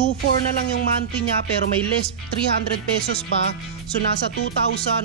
2,400 na lang yung monthly niya pero may less 300 pesos pa. So nasa 2,140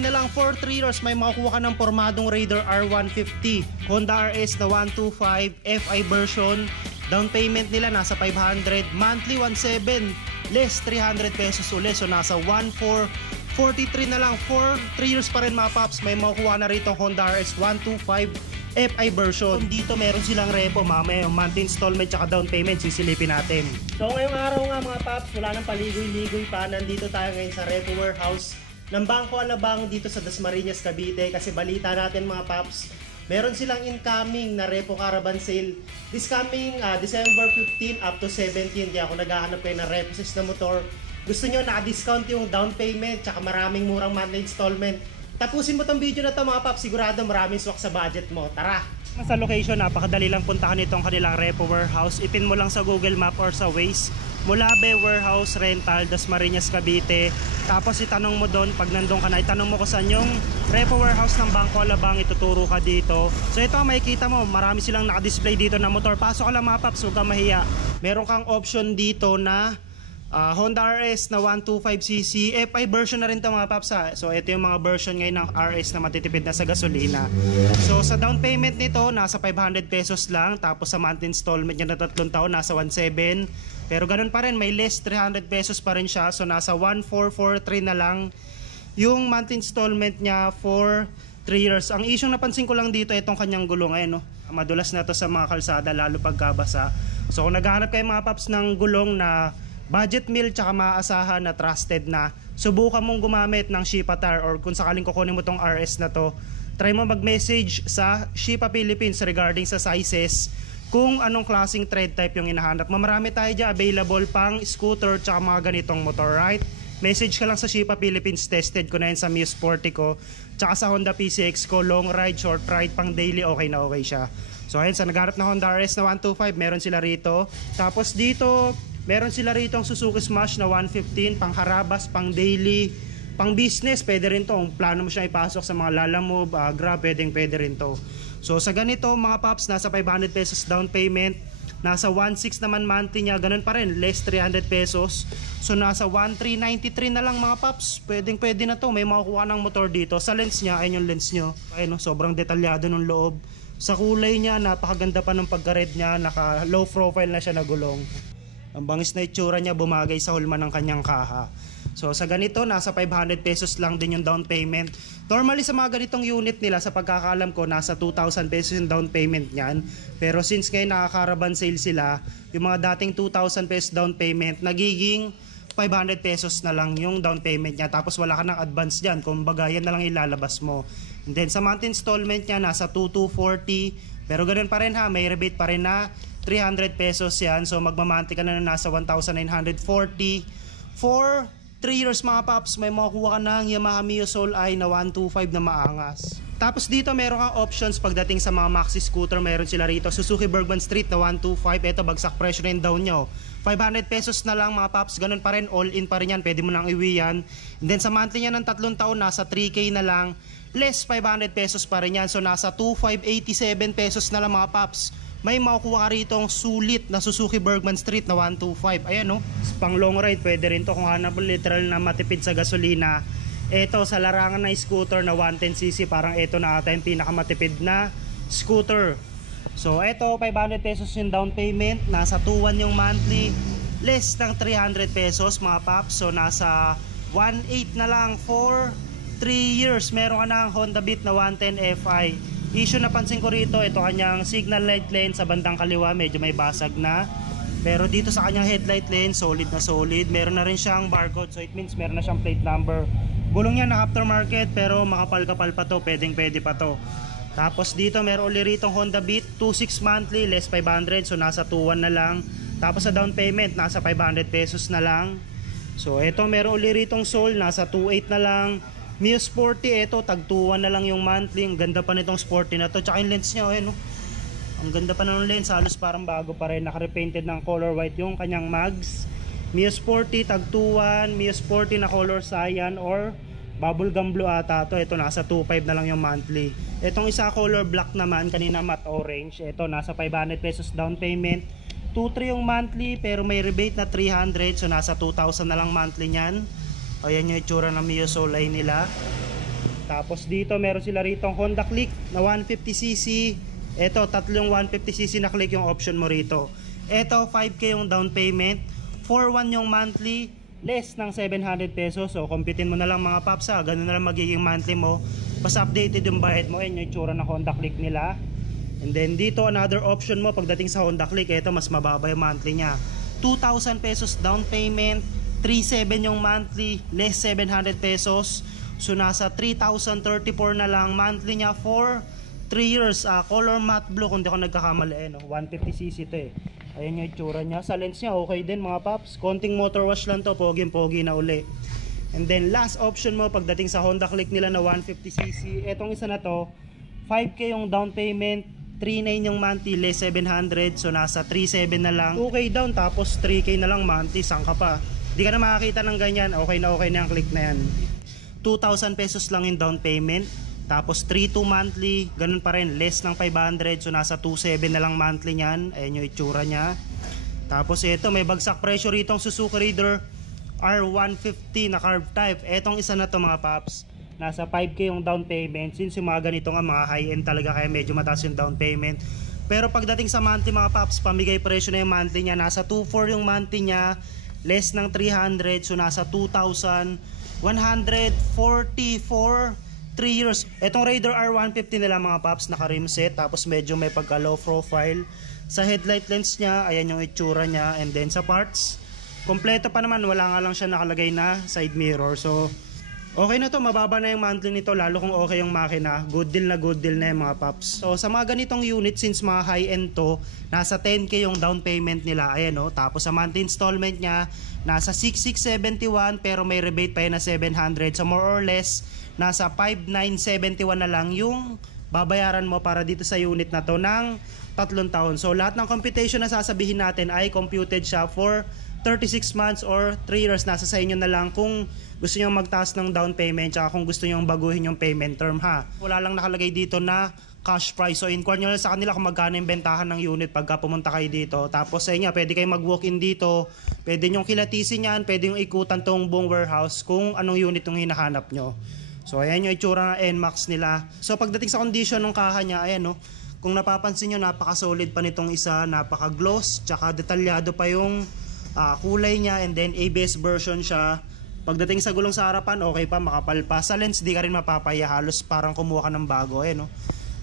na lang for 3 years. May makukuha ka ng pormadong Raider R150, Honda RS na 125 FI version. Down payment nila nasa 500, monthly 1,700, less 300 pesos ulit. So nasa 1,443 na lang for 3 years pa rin mga paps. May makukuha na rito Honda RS 125 FI version. Dito meron silang repo, mamaya yung monthly installment tsaka down payment sisilipin natin. So ngayong araw nga mga paps, wala nang paligoy-ligoy pa. Nandito tayo ngayon sa repo warehouse ng Bangko Alabang dito sa Dasmariñas, Cavite. Kasi balita natin mga paps, meron silang incoming na repo caravan sale this coming December 15 up to 17. Kaya kung naghahanap kayo ng repo na motor, gusto nyo na-discount yung down payment tsaka maraming murang monthly installment, tapusin mo tong video na to mga paps, sigurado maraming swak sa budget mo. Tara! Sa location, napakadali lang puntahan itong kanilang repo warehouse. Ipin mo lang sa Google Map or sa Waze, Mulabe Warehouse Rental, Dasmariñas, Cavite. Tapos itanong mo doon, pag nandun ka na, itanong mo kung saan yung repo warehouse ng Bangko Alabang, ituturo ka dito. So ito ang makikita mo, marami silang nakadisplay dito na motor. Pasok ka lang mga paps, huwag kang mahiya. Meron kang option dito na Honda RS na 125cc FI version na rin ito mga paps ha. So ito yung mga version ngayon ng RS na matitipid na sa gasolina. So sa down payment nito nasa 500 pesos lang, tapos sa monthly installment niya na 3 taon nasa 1,700. Pero ganun pa rin, may less 300 pesos pa rin siya. So nasa 1,443 na lang yung monthly installment niya for 3 years. Ang isyong napansin ko lang dito, itong kanyang gulong no? Madulas na to sa mga kalsada lalo pagkabasa. So kung naghahanap kayo mga paps ng gulong na budget meal tsaka maaasahan na trusted na, subukan mong gumamit ng Shipatar, or kung sakaling kukunin mo tong RS na to, try mo mag-message sa Shipa Philippines regarding sa sizes, kung anong klaseng tread type yung hinahanap. Marami tayo dyan available pang scooter tsaka mga ganitong motor, right? Message ka lang sa Shipa Philippines, tested ko na yun sa Mio Sportico tsaka sa Honda PCX ko, long ride, short ride, pang daily, okay na okay siya. So ayun, sa nagharap na Honda RS na 125, meron sila rito. Tapos dito meron sila rito ang Suzuki Smash na 115, pang harabas, pang daily, pang business, pwede rin to. Kung plano mo siya ipasok sa mga Lalamove, Grab, pwede rin to. So sa ganito mga paps, nasa 500 pesos down payment, nasa 1,600 naman monthly niya, ganun pa rin, less 300 pesos. So nasa 1,393 na lang mga paps, pwede na to. May makukuha ng motor dito. Sa lens niya, ayun yung lens nyo, ayun, sobrang detalyado ng loob. Sa kulay niya, napakaganda pa ng pagka-red niya, naka low profile na siya na gulong. Ang bangis na itsura niya, bumagay sa hulma ng kanyang kaha. So sa ganito, nasa 500 pesos lang din yung down payment. Normally sa mga ganitong unit nila, sa pagkakaalam ko, nasa 2,000 pesos yung down payment niyan. Pero since ngayon nakaka-caravan sale sila, yung mga dating 2,000 pesos down payment, nagiging 500 pesos na lang yung down payment niya. Tapos wala ka ng advance dyan, kumbaga yan na lang ilalabas mo. And then sa monthly installment niya, nasa 2,240. Pero ganun pa rin ha, may rebate pa rin na 300 pesos yan. So magmamanti ka na nasa 1,940 for 3 years mga paps. May makukuha ka ng Yamaha Mio Soul I na 125 na maangas. Tapos dito meron kang options pagdating sa mga maxi scooter. Meron sila rito Suzuki Bergman Street na 125. Ito bagsak presyo rin down nyo, 500 pesos na lang mga paps. Ganun pa rin, all in pa rin yan, pwede mo nang iwi yan. And then sa monthly niya ng 3 taon, nasa 3K na lang, less 500 pesos pa rin yan. So nasa 2,587 pesos na lang mga paps. May makukuha ka ritong sulit na Suzuki Bergman Street na 125. Ayan no, pang long ride, pwede rin to kung hanap mo literal na matipid sa gasolina. Ito sa larangan na scooter na 110cc, parang ito na ata yung pinakamatipid na scooter. So ito, 500 pesos yung down payment, nasa 2,100 yung monthly, less ng 300 pesos mga paps. So nasa 1,800 na lang for 3 years. Meron ka ng Honda Beat na 110 FI. Issue na pansin ko rito, ito kanyang signal light lens sa bandang kaliwa, medyo may basag na. Pero dito sa kanyang headlight lens, solid na solid. Meron na rin siyang barcode, so it means meron na siyang plate number. Gulong niya na aftermarket pero makapal-kapal pa to, pwede pa to. Tapos dito meron ulit ritong Honda Beat, 2,600 monthly, less 500, so nasa 2,100 na lang. Tapos sa down payment, nasa 500 pesos na lang. So ito meron ulit ritong Soul, nasa 2,800 na lang. Mio Sporty, ito tag 2,100 na lang yung monthly. Ang ganda pa nitong Sporty na to. Tsaka yung lens niya, no? Ang ganda pa ng lens, halos parang bago pa rin. Naka-repainted ng color white yung kanyang mags. Mio Sporty tag 2,100, Mio Sporty na color cyan or bubblegum blue ata to. Ito nasa 2,500 na lang yung monthly. Itong isa color black naman, kanina matte orange. Ito nasa 500 pesos down payment, 2.3 yung monthly pero may rebate na 300, so nasa 2,000 na lang monthly niyan. Ayan yung itsura ng Mio Soul line nila. Tapos dito meron sila ritong Honda Click na 150cc. Ito, tatlong 150cc na Click yung option mo rito. Ito, 5K yung down payment, 4.1 yung monthly, less ng 700 pesos. So kumpitin mo na lang mga paps ha, ganun na lang magiging monthly mo. Basta updated yung bayad mo. Ayan yung itsura ng Honda Click nila. And then dito another option mo pagdating sa Honda Click, ito mas mababa yung monthly nya, 2,000 pesos down payment, 3.7 yung monthly, less 700 pesos. So nasa 3,034 na lang monthly nya for 3 years. Color matte blue kung di ako nagkakamali, 150cc to eh. Ayan yung itsura nya. Sa lens nya okay din mga paps, konting motor wash lang to, pogi na uli. And then last option mo pagdating sa Honda Click nila na 150cc, etong isa na to, 5K yung down payment, 3.9 yung monthly, less 700. So nasa 3.7 na lang, 2K down tapos 3K na lang monthly. Saan ka pa? Di ka na makakita ng ganyan. Okay na yung Click na yan. 2,000 pesos lang yung down payment, tapos 3.2 monthly, ganun pa rin, less ng 500. So nasa 2.7 na lang monthly nyan. Ayan yung itsura nya. Tapos ito, may bagsak presyo rito ang Suzuki Raider R150 na carb type. Etong isa na to mga paps, nasa 5K yung down payment. Since yung mga ganito nga mga high end talaga, kaya medyo mataas yung down payment. Pero pagdating sa monthly mga paps, pamigay presyo na yung monthly nya. Nasa 2.4 yung monthly nya, less ng 300. So nasa 2,144, 3 years. Etong Raider R150 nila mga paps, naka rim set, tapos medyo may pagka low profile. Sa headlight lens nya, ayan yung itsura nya. And then sa parts, kompleto pa naman, wala nga lang siya nakalagay na side mirror. So okay na to, mababa na yung monthly nito, lalo kung okay yung makina. Good deal na yung mga paps. So sa mga ganitong unit, since mga high end to, nasa 10K yung down payment nila. Ayan o, tapos sa monthly installment nya, nasa 6,671 pero may rebate pa yun na 700. So more or less, nasa 5,971 na lang yung babayaran mo para dito sa unit na to ng 3 taon. So lahat ng computation na sasabihin natin ay computed siya for 36 months or 3 years. Nasa sa inyo na lang kung gusto nyo magtaas ng down payment, tsaka kung gusto nyo baguhin yung payment term ha. Wala lang nakalagay dito na cash price. So inquire nyo lang sa kanila kung magkano yung bentahan ng unit pagka pumunta kayo dito. Tapos sa inyo, pwede kayo mag-walk-in dito, pwede nyong kilatisin yan, pwede yung ikutan tong buong warehouse kung anong unit yung hinahanap nyo. So ayan yung itsura ng NMAX nila. So pagdating sa condition ng kaha nya, ayan no, kung napapansin nyo, napaka-solid pa nitong isa, napaka-gloss, tsaka detalyado pa yung kulay nya, and then ABS version siya. Pagdating sa gulong sa harapan, okay pa, makapal pa. Sa lens, di ka rin mapapaya, halos parang kumuha ka ng bago no?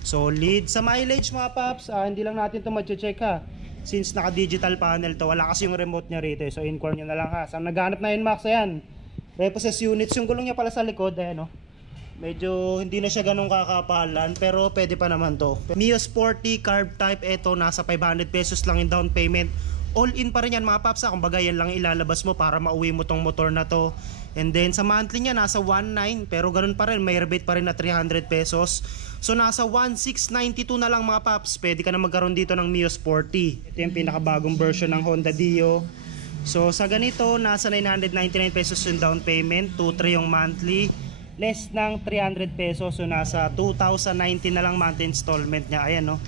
Solid. Sa mileage mga paps, hindi lang natin ito ma-check ha, since naka-digital panel to, wala kasi yung remote nya rito. So inquire nyo na lang ha. Sa naghanap na NMAX, ayan, repossess units, yung gulong nya pala sa likod, no? Medyo hindi na siya ganun kakapalan, pero pwede pa naman to. Mio Sporty carb type, ito nasa 500 pesos lang yung down payment. All in pa rin yan mga paps, kumbaga yan lang ilalabas mo para mauwi mo tong motor na to. And then sa monthly nya nasa 1.9, pero ganun pa rin, may rebate pa rin na 300 pesos. So nasa 1.692 na lang mga paps, pwede ka na magkaroon dito ng Mio Sporty. Ito yung pinakabagong version ng Honda Dio. So sa ganito, nasa 999 pesos yung down payment, 2.3 yung monthly, less ng 300 pesos. So nasa 2,090 na lang monthly installment nya. Ayan no,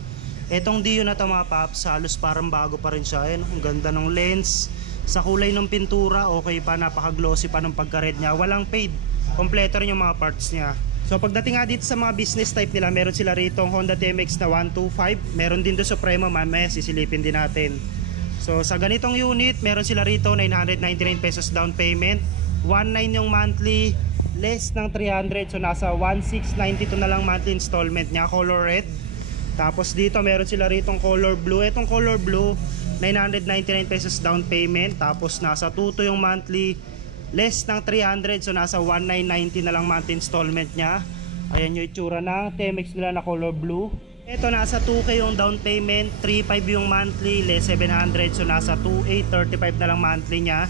etong Dio na to mga paps, halos parang bago pa rin siya. Ayan, ang ganda ng lens, sa kulay ng pintura okay pa, napaka-glossy pa ng pagka-red nya, walang fade, kompleto rin yung mga parts nya. So pagdating nga dito sa mga business type nila, meron sila rito Honda TMX na 125, meron din doon Supremo, mamaya sisilipin din natin. So sa ganitong unit, meron sila rito 999 pesos down payment, 1.9 yung monthly, less ng 300. So nasa 1.692 na lang monthly installment nya, color red. Tapos dito meron sila ritong color blue. Etong color blue, 999 pesos down payment, tapos nasa 2.2 yung monthly, less ng 300. So nasa 1,990 na lang monthly installment nya. Ayan yung itsura ng TMX nila na color blue. Ito nasa 2K yung down payment, 3.5 yung monthly, less 700. So nasa 2,835 na lang monthly nya.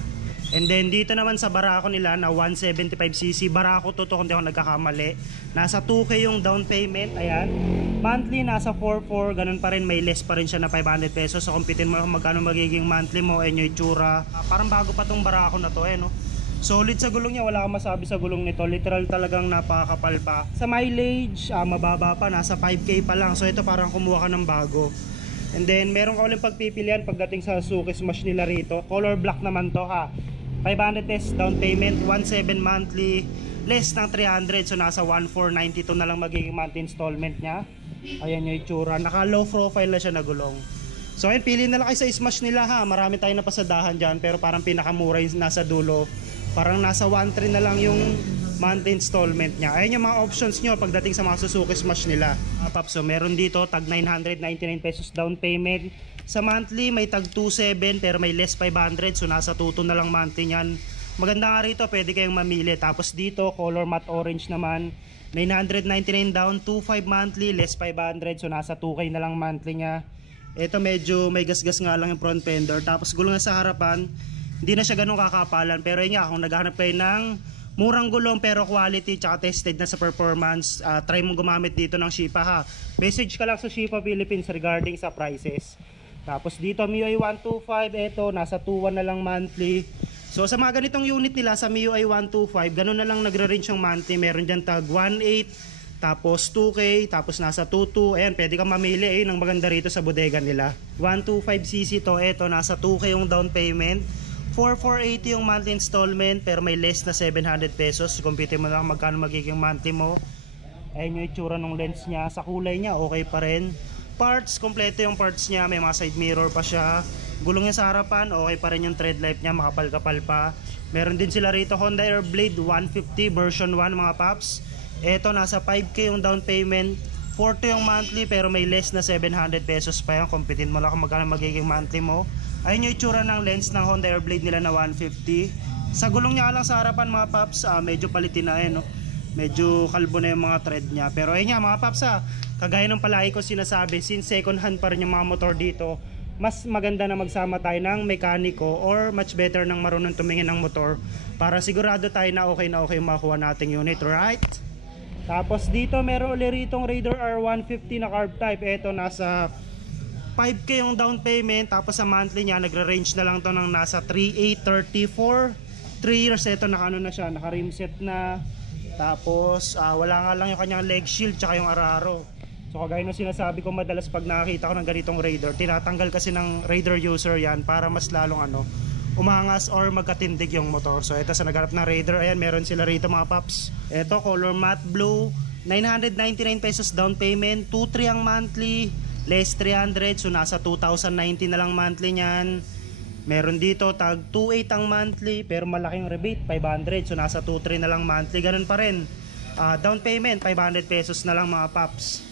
And then dito naman sa Barako nila na 175cc, Barako to kung di ako nagkakamali, nasa 2K yung down payment. Ayan, monthly nasa 4.4, ganun pa rin, may less pa rin siya na 500 pesos. So kumpitin mo kung magkano magiging monthly mo. Ayan yung itsura, parang bago pa tong Barako na to no? Solid sa gulong niya, wala kang masabi sa gulong nito, literal talagang napakakapal pa. Sa mileage, mababa pa, nasa 5K pa lang. So ito parang kumuha ka ng bago. And then meron ka ulit pagpipilian pagdating sa Suzuki Smash nila rito. Color black naman to ha. 500 pesos down payment, 1,700 monthly, less ng 300, so nasa 1,492 na lang magiging monthly installment nya. Ayan yung itsura, naka low profile na siya na gulong. So ayun, pili na lang kayo sa Smash nila ha. Marami tayong napasadahan dyan, pero parang pinakamura yung nasa dulo. Parang nasa 1,300 na lang yung monthly installment nya. Ayan yung mga options nyo pagdating sa mga Suzuki Smash nila. Paps, so meron dito tag 999 pesos down payment. Sa monthly may tag 27 pero may less 500, so nasa 2,200 na lang monthly nyan. Maganda nga rito, pwede kayong mamili. Tapos dito color matte orange naman, 999 down, 2,500 monthly, less 500, so nasa 2K na lang monthly nya. Ito medyo may gasgas nga lang yung front fender. Tapos gulong sa harapan, hindi na siya ganun kakapalan. Pero yun nga, kung naghahanap kayo ng murang gulong pero quality tsaka tested na sa performance, try mo gumamit dito ng Shipa ha. Message ka lang sa Shipa Philippines regarding sa prices. Tapos dito MIUI 125, ito nasa 2,100 na lang monthly. So sa mga ganitong unit nila sa MIUI 125, ganun na lang nagre-range yung monthly. Meron dyan tag 1,800, tapos 2K, tapos nasa 2,200. Ayan, pwede kang mamili ng maganda rito sa bodega nila. 125cc to, ito nasa 2K yung down payment, 4,480 yung monthly installment, pero may less na 700 pesos. Compute mo lang magkano magiging monthly mo. Ayun yung itsura ng lens niya. Sa kulay niya okay pa rin. Parts, kompleto yung parts niya. May mga side mirror pa siya. Gulong niya sa harapan, okay pa rin yung tread life niya, makapal-kapal pa. Meron din sila rito Honda Airblade 150 version 1 mga paps. Ito nasa 5K yung down payment, 40 yung monthly, pero may less na 700 pesos pa yan. Computin mo lang kung magkano magiging monthly mo. Ayun yung itsura ng lens ng Honda Airblade nila na 150. Sa gulong niya lang sa harapan mga paps, medyo palitin na no? Medyo kalbo na yung mga thread niya. Pero ayun nga mga paps, kagaya ng palagi ko sinasabi, since second hand pa rin yung mga motor dito, mas maganda na magsama tayo ng mekaniko or much better ng marunong tumingin ng motor para sigurado tayo na okay yung makuha nating unit, right? Tapos dito meron ulit ritong Raider R150 na carb type. Ito nasa 5K yung down payment, tapos sa monthly niya nagre-range na lang to ng nasa 3,834. 3 years ito, naka-ano na siya, naka rim set na. Tapos wala nga lang yung kanyang leg shield tsaka yung araro. So kagaya ng sinasabi ko, madalas pag nakakita ko ng ganitong Raider, tinatanggal kasi ng Raider user yan para mas lalong umangas or magkatindig yung motor. So ito sa nagharap ng Raider, ayan meron sila rito mga paps. Ito color matte blue, 999 pesos down payment, 2,300 ang monthly, less 300, so nasa 2,090 na lang monthly nyan. Meron dito tag 2,800 ang monthly pero malaking rebate 500, so nasa 2,300 na lang monthly. Ganun pa rin, down payment 500 pesos na lang mga paps.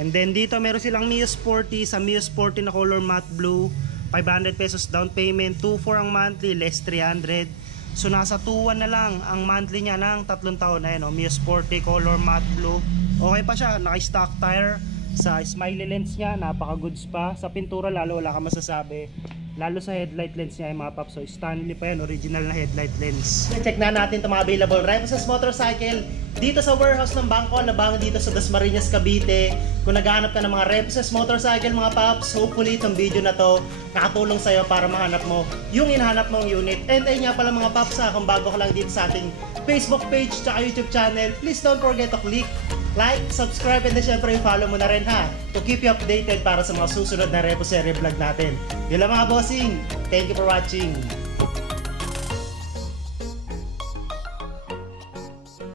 And then dito meron silang Mio Sporty, sa Mio Sporty na color matte blue, 500 pesos down payment, 2,400 ang monthly, less 300, so nasa 2,100 na lang ang monthly niya ng 3 taon na yun. Mio Sporty color matte blue, okay pa siya, naka stock tire. Sa smiley lens niya, napaka goods pa. Sa pintura lalo wala ka masasabi. Lalo sa headlight lens niya mga paps. So Stanley pa yan, original na headlight lens. Check na natin itong mga available Reposas Motorcycle dito sa warehouse ng Bangko Alabang dito sa Dasmariñas, Cavite. Kung naghahanap ka ng mga Reposas Motorcycle mga paps, hopefully itong video na to nakatulong sa'yo para mahanap mo yung hinahanap mong unit. And ayun nga pala mga paps, kung bago ka lang dito sa ating Facebook page tsaka YouTube channel, please don't forget to click like, subscribe, and then syempre follow mo na rin ha to keep you updated para sa mga susunod na Reposero vlog natin. Yun lang mga bossing, thank you for watching.